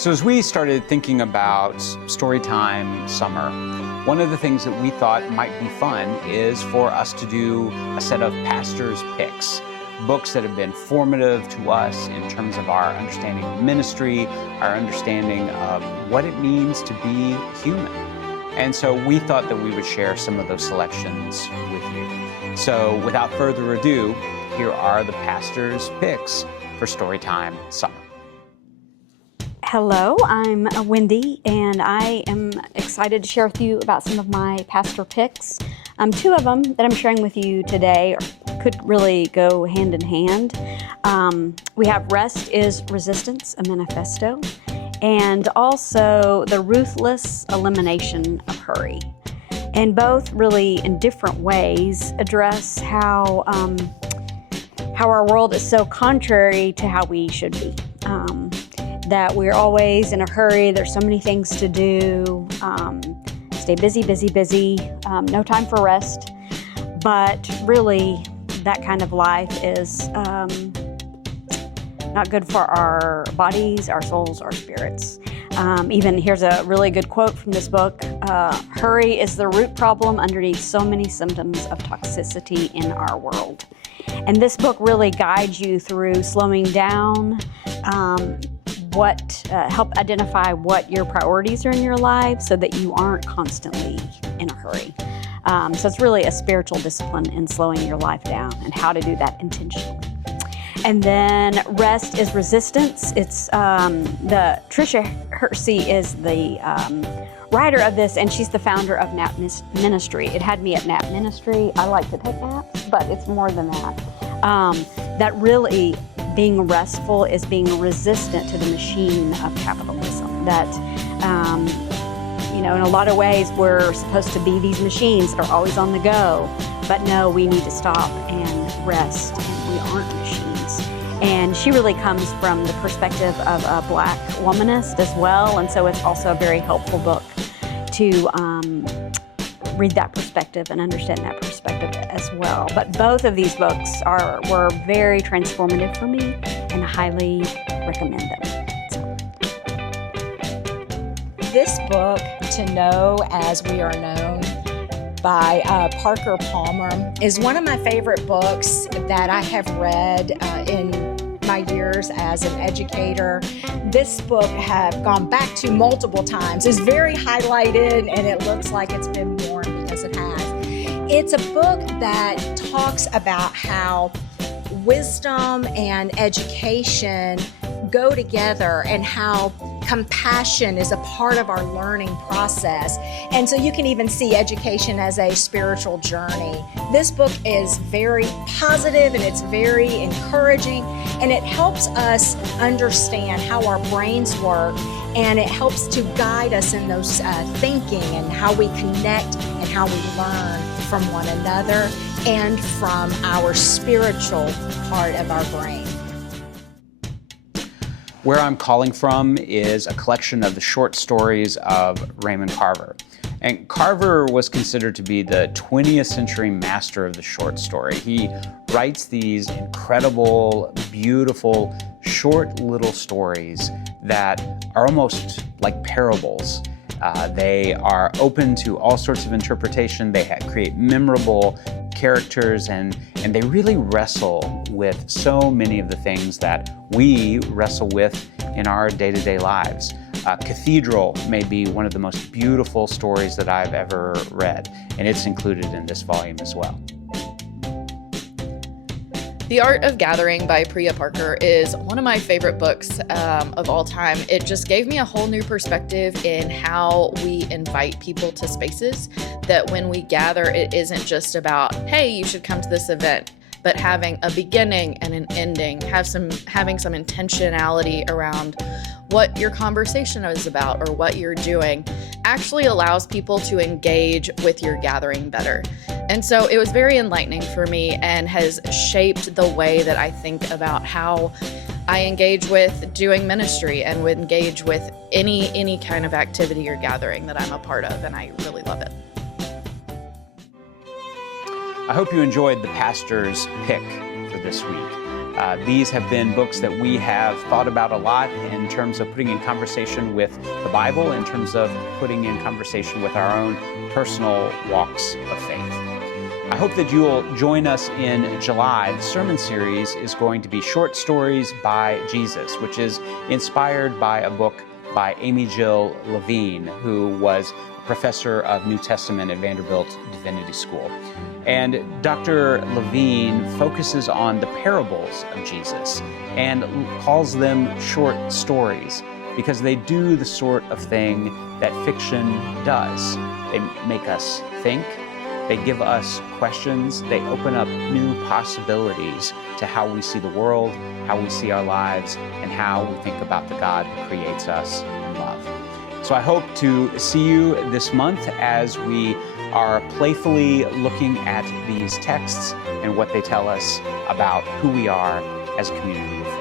So as we started thinking about Storytime Summer, one of the things that we thought might be fun is for us to do a set of pastors' picks, books that have been formative to us in terms of our understanding of ministry, our understanding of what it means to be human. And so we thought that we would share some of those selections with you. So without further ado, here are the pastors' picks for Storytime Summer. Hello, I'm Wendy, and I am excited to share with you about some of my pastor picks. Two of them that I'm sharing with you today could really go hand in hand. We have Rest is Resistance, a manifesto, and also The Ruthless Elimination of Hurry. And both really, in different ways, address how our world is so contrary to how we should be. That we're always in a hurry, there's so many things to do, stay busy, no time for rest. But really, that kind of life is not good for our bodies, our souls, our spirits. Even here's a really good quote from this book. Hurry is the root problem underneath so many symptoms of toxicity in our world. And this book really guides you through slowing down, help identify what your priorities are in your life so that you aren't constantly in a hurry. So it's really a spiritual discipline in slowing your life down and how to do that intentionally. And then Rest is Resistance. It's Tricia Hersey is the writer of this, and she's the founder of Nap Ministry. It had me at Nap Ministry. I like to take naps, but it's more than that. That really being restful is being resistant to the machine of capitalism. That, in a lot of ways, we're supposed to be these machines that are always on the go. But no, we need to stop and rest, and we aren't machines. And she really comes from the perspective of a Black womanist as well, and so it's also a very helpful book to read that perspective and understand that perspective as well. But both of these books were very transformative for me, and I highly recommend them. This book, To Know As We Are Known, by Parker Palmer, is one of my favorite books that I have read in my years as an educator. This book have gone back to multiple times. It's very highlighted, and it looks like it's been worn because it has. It's a book that talks about how wisdom and education go together and how compassion is a part of our learning process. And so you can even see education as a spiritual journey. This book is very positive and it's very encouraging, and it helps us understand how our brains work, and it helps to guide us in those thinking and how we connect and how we learn from one another and from our spiritual part of our brain. Where I'm calling from is a collection of the short stories of Raymond Carver. And Carver was considered to be the 20th century master of the short story. He writes these incredible, beautiful, short little stories that are almost like parables. They are open to all sorts of interpretation. They create memorable characters, and they really wrestle with so many of the things that we wrestle with in our day-to-day lives. Cathedral may be one of the most beautiful stories that I've ever read, and it's included in this volume as well. The Art of Gathering by Priya Parker is one of my favorite books of all time. It just gave me a whole new perspective in how we invite people to spaces, that when we gather, it isn't just about, hey, you should come to this event, but having a beginning and an ending, having some intentionality around what your conversation is about or what you're doing actually allows people to engage with your gathering better. And so it was very enlightening for me and has shaped the way that I think about how I engage with doing ministry and would engage with any kind of activity or gathering that I'm a part of, and I really love it. I hope you enjoyed the pastor's pick for this week. These have been books that we have thought about a lot in terms of putting in conversation with the Bible, in terms of putting in conversation with our own personal walks of faith. I hope that you'll join us in July. The sermon series is going to be Short Stories by Jesus, which is inspired by a book by Amy Jill Levine, who was a professor of New Testament at Vanderbilt Divinity School. And Dr. Levine focuses on the parables of Jesus and calls them short stories because they do the sort of thing that fiction does. They make us think, they give us questions, they open up new possibilities to how we see the world, how we see our lives, and how we think about the God who creates us in love. So I hope to see you this month as we are playfully looking at these texts and what they tell us about who we are as a community of faith.